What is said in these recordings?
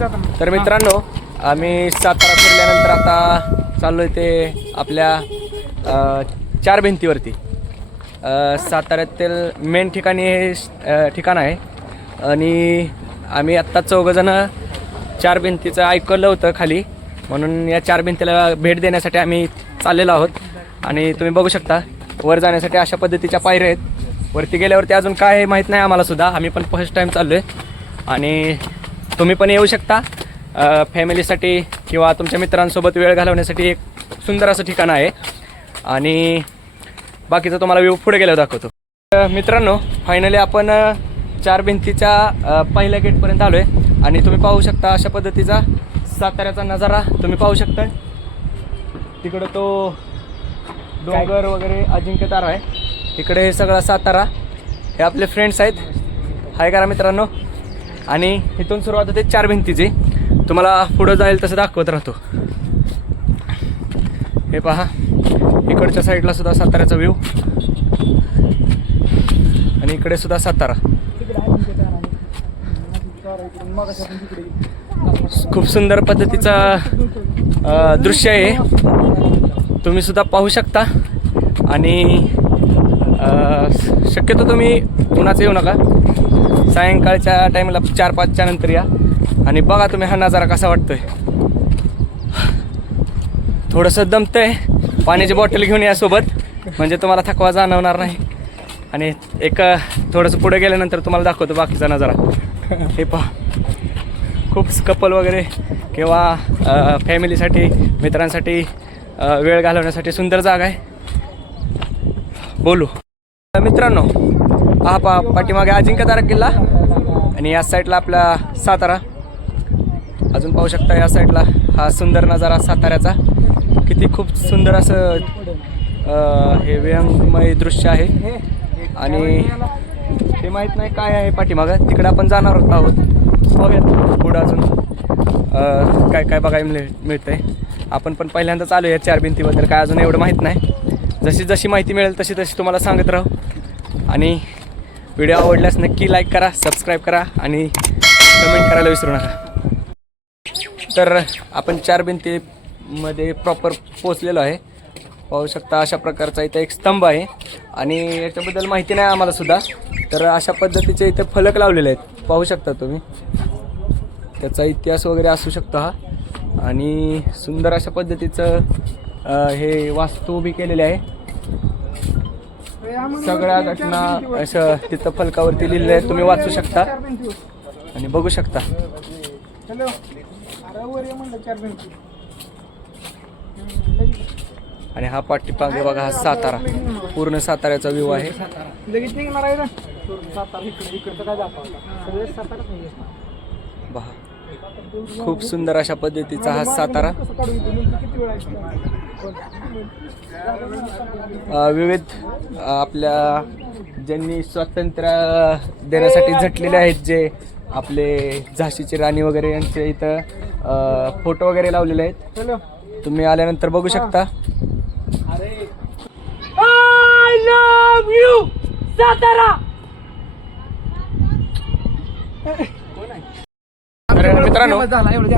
तर मित्रांनो आम्ही सातारा फिरल्यानंतर आता चाललो आहे ते आपल्या चार भिंतीवरती. साताऱ्यातील मेन ठिकाणी हे ठिकाण आहे. आणि आम्ही आत्ता चौघंजणं चार भिंतीचं ऐकलं होतं खाली. म्हणून या चार भिंतीला भेट देण्यासाठी आम्ही चाललेलो आहोत. आणि तुम्ही बघू शकता वर जाण्यासाठी अशा पद्धतीच्या पायऱ्या आहेत. वरती गेल्यावरती अजून काय आहे माहीत नाही आम्हाला सुद्धा. आम्ही पण फर्स्ट टाईम चाललो आहे आणि तुम्ही पण येऊ शकता. फॅमिलीसाठी किंवा तुमच्या मित्रांसोबत वेळ घालवण्यासाठी एक सुंदर असं ठिकाण आहे. आणि बाकीचं तुम्हाला व्यू पुढे गेल्यावर दाखवतो. मित्रांनो फायनली आपण चार भिंतीच्या पहिल्या गेटपर्यंत आलो आहे आणि तुम्ही पाहू शकता अशा पद्धतीचा साताऱ्याचा नजारा तुम्ही पाहू शकता. तिकडं तो डोंगर वगैरे अजिंक्य तारा आहे. इकडे हे सगळा सातारा. हे आपले फ्रेंड्स आहेत. हाय करा मित्रांनो. आणि इथून सुरुवात होते चार भिंतीचे. तुम्हाला पुढं जाईल तसं दाखवत राहतो. हे पहा. इकडच्या साईडला सुद्धा साताऱ्याचा व्ह्यू आणि इकडे सुद्धा सातारा. खूप सुंदर पद्धतीचा दृश्य आहे तुम्ही सुद्धा पाहू शकता. आणि शक्यतो तुम्ही कुणाचं येऊ नका. सायंकाळच्या टाईमला चार पाचच्या नंतर या. आणि बघा तुम्ही हा नजारा कसा वाटतोय. थोडंसं दमतंय. पाण्याची बॉटल घेऊन या सोबत. म्हणजे तुम्हाला थकवा जाणवणार नाही. आणि एक थोडंसं पुढे गेल्यानंतर तुम्हाला दाखवतो बाकीचा नजारा. हे पहा. खूप कपल वगैरे किंवा फॅमिलीसाठी मित्रांसाठी वेळ घालवण्यासाठी सुंदर जागा आहे. बोलू. मित्रांनो हा पा पाठीमागे अजिंक्य तारा किल्ला. आणि या साईडला आपला सातारा. अजून पाहू शकता या साईडला हा सुंदर नजारा साताऱ्याचा. किती खूप सुंदर असं हे व्यंगमय दृश्य आहे. आणि ते माहीत नाही काय आहे पाठीमागं. तिकडं आपण जाणार आहोत. बघूयात पुढं अजून काय काय बघायला मिळ मिळतंय. आपण पण पहिल्यांदाच आलो या चार भिंतीबद्दल. काय अजून एवढं माहीत नाही. जशी जशी माहिती मिळेल तशी तशी तुम्हाला सांगत राहू. आणि व्हिडिओ आवडल्यास नक्की लाईक करा सबस्क्राईब करा आणि कमेंट करायला विसरू नका. तर आपण चार भिंतीमध्ये प्रॉपर पोचलेलो आहे. पाहू शकता अशा प्रकारचा इथं एक स्तंभ आहे आणि याच्याबद्दल माहिती नाही आम्हाला सुद्धा. तर अशा पद्धतीचे इथे फलक लावलेले आहेत. पाहू शकता तुम्ही. त्याचा इतिहास वगैरे असू शकतो हा. आणि सुंदर अशा पद्धतीचं हे वास्तू उभी केलेली आहे. सगळ्या घटना असं तिथं फलकावरती लिहिलेलं आहे तुम्ही वाचू शकता. आणि बघू शकता. आणि हा पाठीपागे बघा हा सातारा. पूर्ण साताऱ्याचा व्ह्यू आहे. खूप सुंदर अशा पद्धतीचा हा सातारा. विविध आपल्या ज्यांनी स्वातंत्र्य देण्यासाठी झटलेले आहेत जे आपले झाशीची राणी वगैरे यांचे इथं फोटो वगैरे लावलेले आहेत. तुम्ही आल्यानंतर बघू शकता. आय लव्ह यू सातारा तर मित्रांनो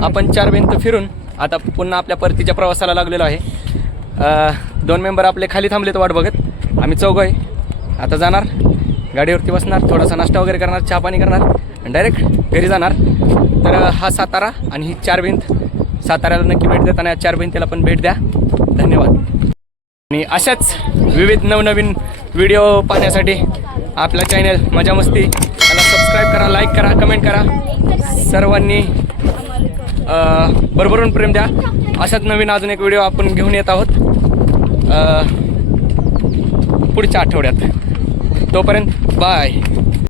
आपण चार भिंत फिरून आता पुन्हा आपल्या परतीच्या प्रवासाला लागलेलो आहे. दोन मेंबर आपले खाली थांबलेत वाट बघत. आम्ही चौघ आहे आता जाणार. गाडीवरती बसणार. थोडासा नाश्ता वगैरे करणार चहा पाणी करणार. आणि डायरेक्ट घरी जाणार. तर हा सातारा आणि ही चार भिंत. साताऱ्याला नक्की भेट देताना या चार भिंतीला पण भेट द्या. धन्यवाद. आणि अशाच विविध नवनवीन व्हिडिओ पाहण्यासाठी आपला चॅनल मजा मस्ती. त्याला सबस्क्राईब करा लाईक करा कमेंट करा. सर्वांनी भरभरून प्रेम द्या. अशाच नवीन अजून एक व्हिडिओ आपण घेऊन येत आहोत. पुढच्या आठवड्यात. तोपर्यंत बाय.